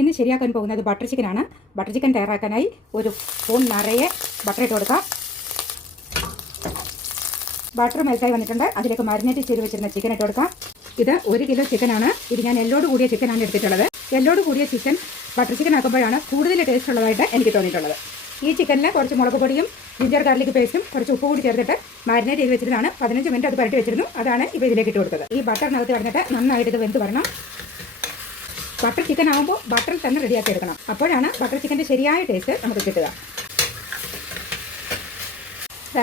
ഇന്ന് ശരിയാക്കാൻ പോകുന്നത് ബട്ടർ ചിക്കനാണ്. ബട്ടർ ചിക്കൻ തയ്യാറാക്കാനായി ഒരു സ്പൂൺ നിറയെ ബട്ടർ ഇട്ട് കൊടുക്കാം. ബട്ടർ മെൽറ്റായി വന്നിട്ടുണ്ട്. അതിലേക്ക് മാരിനേറ്റ് ചെയ്ത് വെച്ചിരുന്ന ചിക്കൻ ഇട്ട് കൊടുക്കാം. ഇത് 1 കിലോ ചിക്കനാണ്. ഇത് ഞാൻ എല്ലോട് കൂടിയ ചിക്കനാണ് എടുത്തിട്ടുള്ളത്. എല്ലോട് കൂടിയ ചിക്കൻ ബട്ടർ ചിക്കൻ ആക്കുമ്പോഴാണ് കൂടുതൽ ടേസ്റ്റ് ഉള്ളതായിട്ട് എനിക്ക് തോന്നിയിട്ടുള്ളത്. ഈ ചിക്കനിൽ കുറച്ച് മുളക് പൊടിയും ജിഞ്ചർ ഗാർലിക് പേസ്റ്റും കുറച്ച് ഉപ്പ് കൂടി ചേർത്തിട്ട് മാരിനേറ്റ് ചെയ്ത് വെച്ചിരുന്നതാണ്. 15 മിനിറ്റ് അത് പുരട്ടി വെച്ചിരുന്നു. അതാണ് ഇപ്പോൾ ഇതിലേക്ക് ഇട്ട് കൊടുത്തത്. ഈ ബട്ടറിനകത്ത് കിടന്നിട്ട് നന്നായിട്ട് ഇത് വെന്ത് വരണം. ബട്ടർ ചിക്കൻ ആകുമ്പോൾ ബട്ടറിൽ തന്നെ റെഡിയാക്കി എടുക്കണം. അപ്പോഴാണ് ബട്ടർ ചിക്കൻ്റെ ശരിയായ ടേസ്റ്റ് നമുക്ക് കിട്ടുക.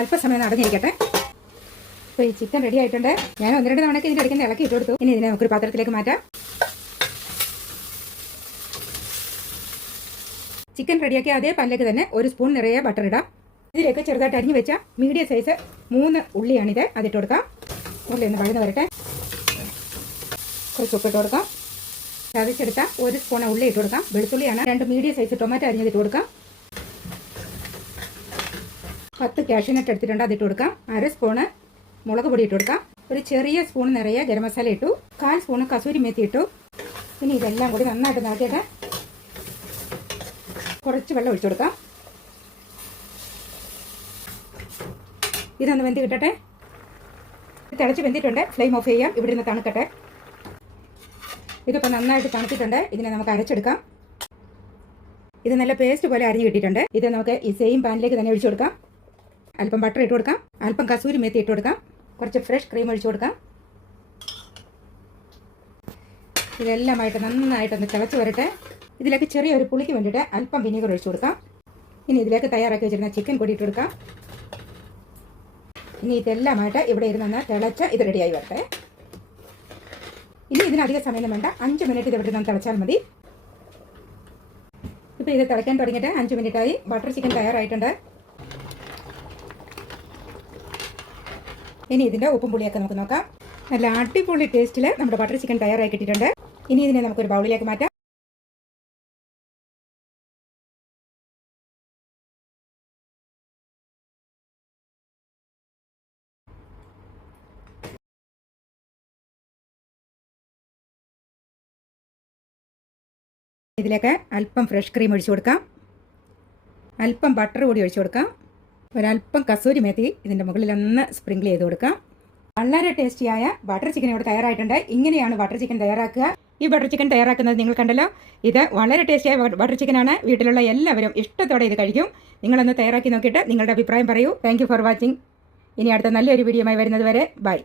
അല്പസമയം നടന്നിരിക്കട്ടെ. ഇപ്പോൾ ഈ ചിക്കൻ റെഡി ആയിട്ടുണ്ട്. ഞാൻ 1-2 തവണയ്ക്ക് ഇതിൻ്റെ ഇടയ്ക്ക് ഇളക്കി ഇട്ട് കൊടുത്തു. ഇനി ഇതിനെ നമുക്കൊരു പാത്രത്തിലേക്ക് മാറ്റാം. ചിക്കൻ റെഡിയാക്കിയ അതേ പാനിലേക്ക് തന്നെ ഒരു സ്പൂൺ നിറയെ ബട്ടർ ഇടാം. ഇതിലേക്ക് ചെറുതായിട്ട് അരിഞ്ഞു വെച്ച മീഡിയം സൈസ് 3 ഉള്ളിയാണിത്. അതിട്ട് കൊടുക്കാം. ഉള്ളി ഒന്ന് വഴന്ന് വരട്ടെ. കുറച്ച് ഉപ്പിട്ട് കൊടുക്കാം. ചതച്ചെടുത്ത 1 സ്പൂൺ ഉള്ളി ഇട്ട് കൊടുക്കാം. വെളുത്തുള്ളിയാണ്. 2 മീഡിയം സൈസ് ടൊമാറ്റോ അരിഞ്ഞത് ഇട്ട് കൊടുക്കാം. 10 കാഷ്യൂനട്ട് എടുത്തിട്ടുണ്ട്. അതിട്ട് കൊടുക്കാം. 1/2 സ്പൂണ് മുളക് പൊടി ഇട്ട് കൊടുക്കാം. ഒരു ചെറിയ സ്പൂൺ നിറയെ ഗരം മസാല ഇട്ടു. 1/4 സ്പൂണ് കസൂരി മേത്തി ഇട്ടു. ഇനി ഇതെല്ലാം കൂടി നന്നായിട്ട് നടത്തിയിട്ട് കുറച്ച് വെള്ളം ഒഴിച്ചു കൊടുക്കാം. ഇതൊന്ന് വെന്ത് കിട്ടട്ടെ. തിളച്ച് വെന്തിട്ടുണ്ട്. ഫ്ലെയിം ഓഫ് ചെയ്യാം. ഇവിടെ നിന്ന് തണുക്കട്ടെ. ഇതിപ്പോൾ നന്നായിട്ട് തണുത്തിട്ടുണ്ട്. ഇതിനെ നമുക്ക് അരച്ചെടുക്കാം. ഇത് നല്ല പേസ്റ്റ് പോലെ അരിഞ്ഞ് കിട്ടിയിട്ടുണ്ട്. ഇത് നമുക്ക് ഈ സെയിം പാനിലേക്ക് തന്നെ ഒഴിച്ചു കൊടുക്കാം. അല്പം ബട്ടർ ഇട്ട് കൊടുക്കാം. അല്പം കസൂരി മേത്തി ഇട്ട് കൊടുക്കാം. കുറച്ച് ഫ്രഷ് ക്രീം ഒഴിച്ചു കൊടുക്കാം. ഇതെല്ലാമായിട്ട് നന്നായിട്ടൊന്ന് തിളച്ച് വരട്ടെ. ഇതിലേക്ക് ചെറിയൊരു പുളിക്ക് വേണ്ടിയിട്ട് അല്പം വിനീഗർ ഒഴിച്ചു കൊടുക്കാം. ഇനി ഇതിലേക്ക് തയ്യാറാക്കി വെച്ചിരുന്ന ചിക്കൻ കൂടി ഇട്ട് കൊടുക്കാം. ഇനി ഇതെല്ലാമായിട്ട് ഇവിടെ ഇരുന്ന് തിളച്ച് ഇത് റെഡിയായി വരട്ടെ. ഇനി ഇതിനധികം സമയം വേണ്ട. 5 മിനിറ്റ് ഇത് ഇവിടെ നിന്ന് തിളച്ചാൽ മതി. ഇപ്പോൾ ഇത് തിളയ്ക്കാൻ തുടങ്ങിയിട്ട് 5 മിനിറ്റായി. ബട്ടർ ചിക്കൻ തയ്യാറായിട്ടുണ്ട്. ഇനി ഇതിൻ്റെ ഉപ്പും പുളിയൊക്കെ നമുക്ക് നോക്കാം. നല്ല അടിപൊളി ടേസ്റ്റിൽ നമ്മുടെ ബട്ടർ ചിക്കൻ തയ്യാറായി കിട്ടിയിട്ടുണ്ട്. ഇനി ഇതിനെ നമുക്കൊരു ബൗളിലേക്ക് മാറ്റാം. ഇതിലേക്ക് അല്പം ഫ്രഷ് ക്രീം ഒഴിച്ചു കൊടുക്കാം. അല്പം ബട്ടർ കൂടി ഒഴിച്ചു കൊടുക്കാം. ഒരല്പം കസൂരി മേത്തി ഇതിൻ്റെ മുകളിലൊന്ന് സ്പ്രിങ്കിൾ ചെയ്ത് കൊടുക്കാം. വളരെ ടേസ്റ്റിയായ ബട്ടർ ചിക്കൻ ഇവിടെ തയ്യാറായിട്ടുണ്ട്. ഇങ്ങനെയാണ് ബട്ടർ ചിക്കൻ തയ്യാറാക്കുക. ഈ ബട്ടർ ചിക്കൻ തയ്യാറാക്കുന്നത് നിങ്ങൾ കണ്ടല്ലോ. ഇത് വളരെ ടേസ്റ്റിയായ ബട്ടർ ചിക്കനാണ്. വീട്ടിലുള്ള എല്ലാവരും ഇഷ്ടത്തോടെ ഇത് കഴിക്കും. നിങ്ങളൊന്ന് തയ്യാറാക്കി നോക്കിയിട്ട് നിങ്ങളുടെ അഭിപ്രായം പറയൂ. Thank you for watching. ഇനി അടുത്ത നല്ലൊരു വീഡിയോയുമായി വരുന്നത് വരെ ബൈ.